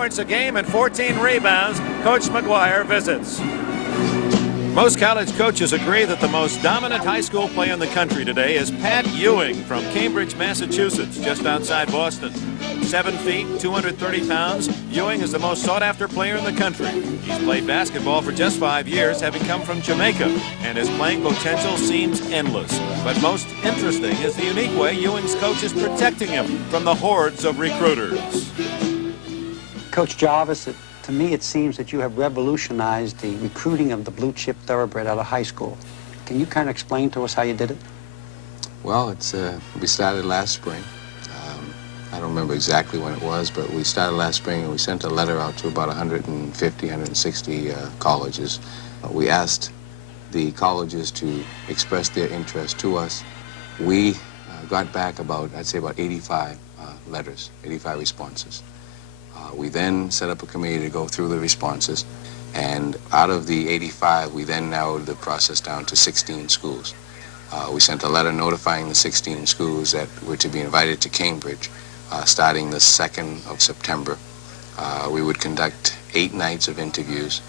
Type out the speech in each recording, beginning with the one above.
points a game and 14 rebounds. Coach McGuire visits. Most college coaches agree that the most dominant high school player in the country today is Pat Ewing from Cambridge, Massachusetts, just outside Boston. 7 feet, 230 pounds, Ewing is the most sought-after player in the country. He's played basketball for just 5 years, having come from Jamaica, and his playing potential seems endless. But most interesting is the unique way Ewing's coach is protecting him from the hordes of recruiters. Coach Jarvis, to me it seems that you have revolutionized the recruiting of the blue-chip thoroughbred out of high school. Can you kind of explain to us how you did it? Well, we started last spring. I don't remember exactly when it was, but we started last spring and we sent a letter out to about 150, 160 colleges. We asked the colleges to express their interest to us. We got back I'd say about 85 letters, 85 responses. We then set up a committee to go through the responses, and out of the 85, we then narrowed the process down to 16 schools. We sent a letter notifying the 16 schools that were to be invited to Cambridge starting the 2nd of September. We would conduct 8 nights of interviews.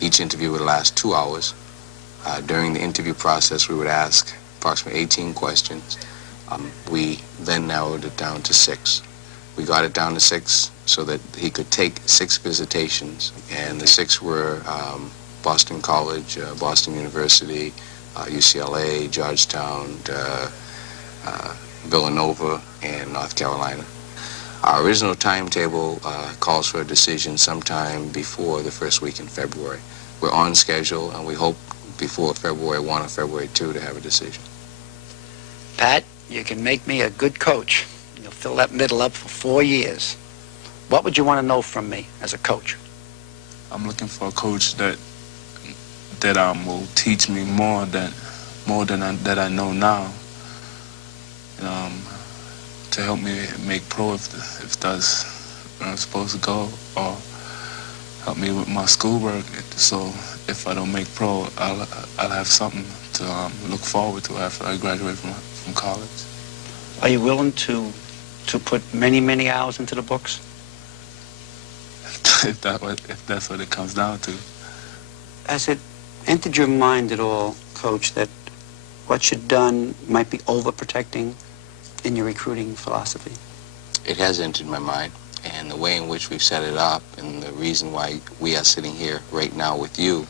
Each interview would last 2 hours. During the interview process, we would ask approximately 18 questions. We then narrowed it down to 6. We got it down to 6 so that he could take 6 visitations, and the 6 were Boston College, Boston University, UCLA, Georgetown, Villanova, and North Carolina. Our original timetable calls for a decision sometime before the first week in February. We're on schedule, and we hope before February 1 or February 2 to have a decision. Pat, you can make me a good coach. You'll fill that middle up for 4 years. What would you want to know from me as a coach? I'm looking for a coach that will teach me more than I know now. To help me make pro if that's where I'm supposed to go, or help me with my schoolwork. So if I don't make pro, I'll have something to look forward to after I graduate from college. Are you willing to put many, many hours into the books? if that's what it comes down to. Has it entered your mind at all, Coach, that what you've done might be overprotecting in your recruiting philosophy? It has entered my mind, and the way in which we've set it up, and the reason why we are sitting here right now with you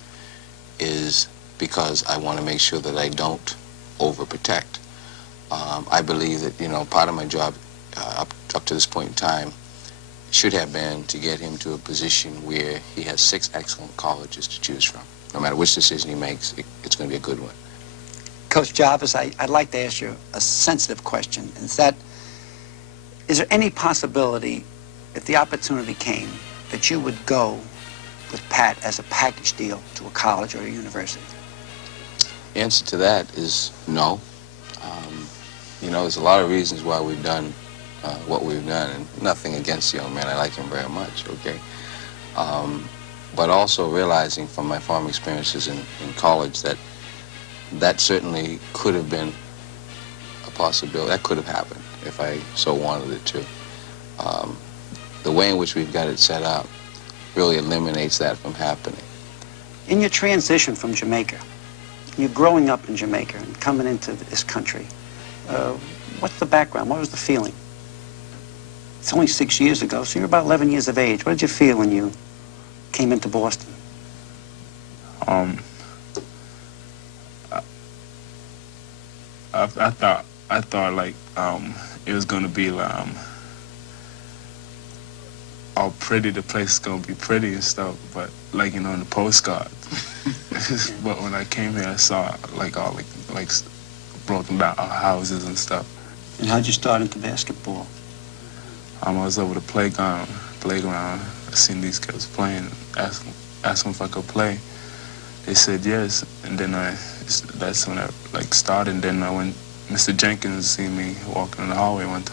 is because I want to make sure that I don't overprotect. I believe that, part of my job up to this point in time should have been to get him to a position where he has 6 excellent colleges to choose from. No matter which decision he makes, it's going to be a good one. Coach Jarvis, I'd like to ask you a sensitive question. Is there any possibility, if the opportunity came, that you would go with Pat as a package deal to a college or a university? The answer to that is no. There's a lot of reasons why we've done what we've done, and nothing against the young man. I like him very much, okay? But also realizing from my former experiences in college that certainly could have been a possibility. That could have happened if I so wanted it to. The way in which we've got it set up really eliminates that from happening. In your transition from Jamaica, you're growing up in Jamaica and coming into this country, what's the background? What was the feeling? It's only 6 years ago, so you're about 11 years of age. What did you feel when you came into Boston? I thought like it was gonna be like all pretty. The place is gonna be pretty and stuff, but like in the postcards. But when I came here, I saw like all like broken down houses and stuff. And how'd you start into basketball? I was over the playground. I seen these kids playing. Asked them if I could play. They said yes, and then that's when I started. And then when Mr. Jenkins seen me walking in the hallway one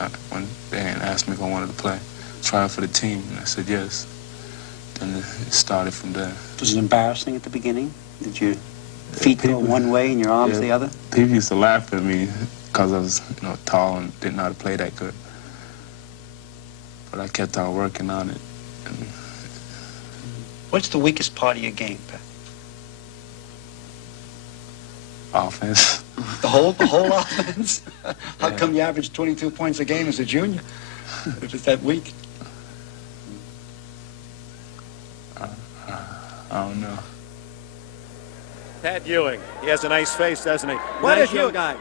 day and asked me if I wanted to play, try out for the team, and I said yes. Then it started from there. Was it embarrassing at the beginning? Did your feet go one way and your arms the other? People used to laugh at me because I was tall and didn't know how to play that good. But I kept on working on it. What's the weakest part of your game, Pat? Offense. The whole offense? How come you average 22 points a game as a junior, if it's that weak? I don't know. Pat Ewing. He has a nice face, doesn't he? What is you guy?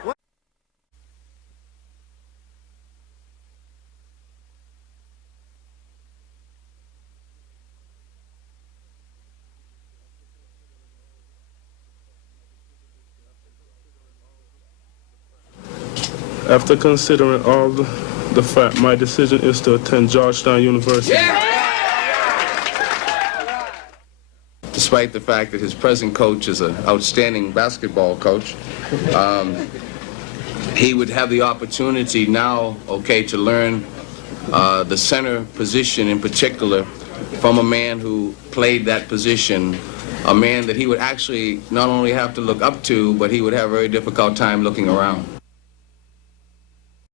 After considering all the fact, my decision is to attend Georgetown University. Despite the fact that his present coach is an outstanding basketball coach, he would have the opportunity now, to learn the center position in particular from a man who played that position, a man that he would actually not only have to look up to, but he would have a very difficult time looking around.